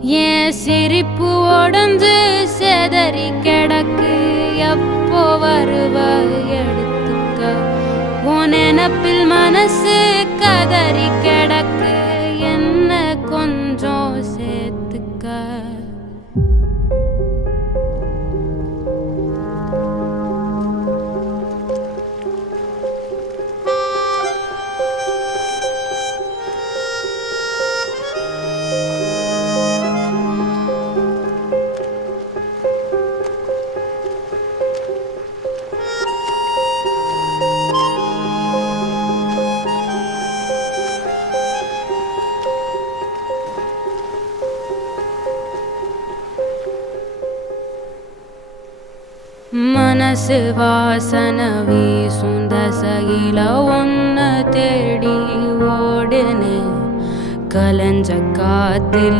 ஏன் சிரிப்பு உடஞ்சு செதறி கிடக்கு, எப்போ வருவ எடுத்துக்க. உன் நினப்பில் மனசு கதறி கிடக்கு, என்ன கொஞ்சம் சேர்த்துக்க. மனசு வாசன வீசும் தசையில ஒன்ன தேடி ஓடுனே, கலஞ்ச காத்துல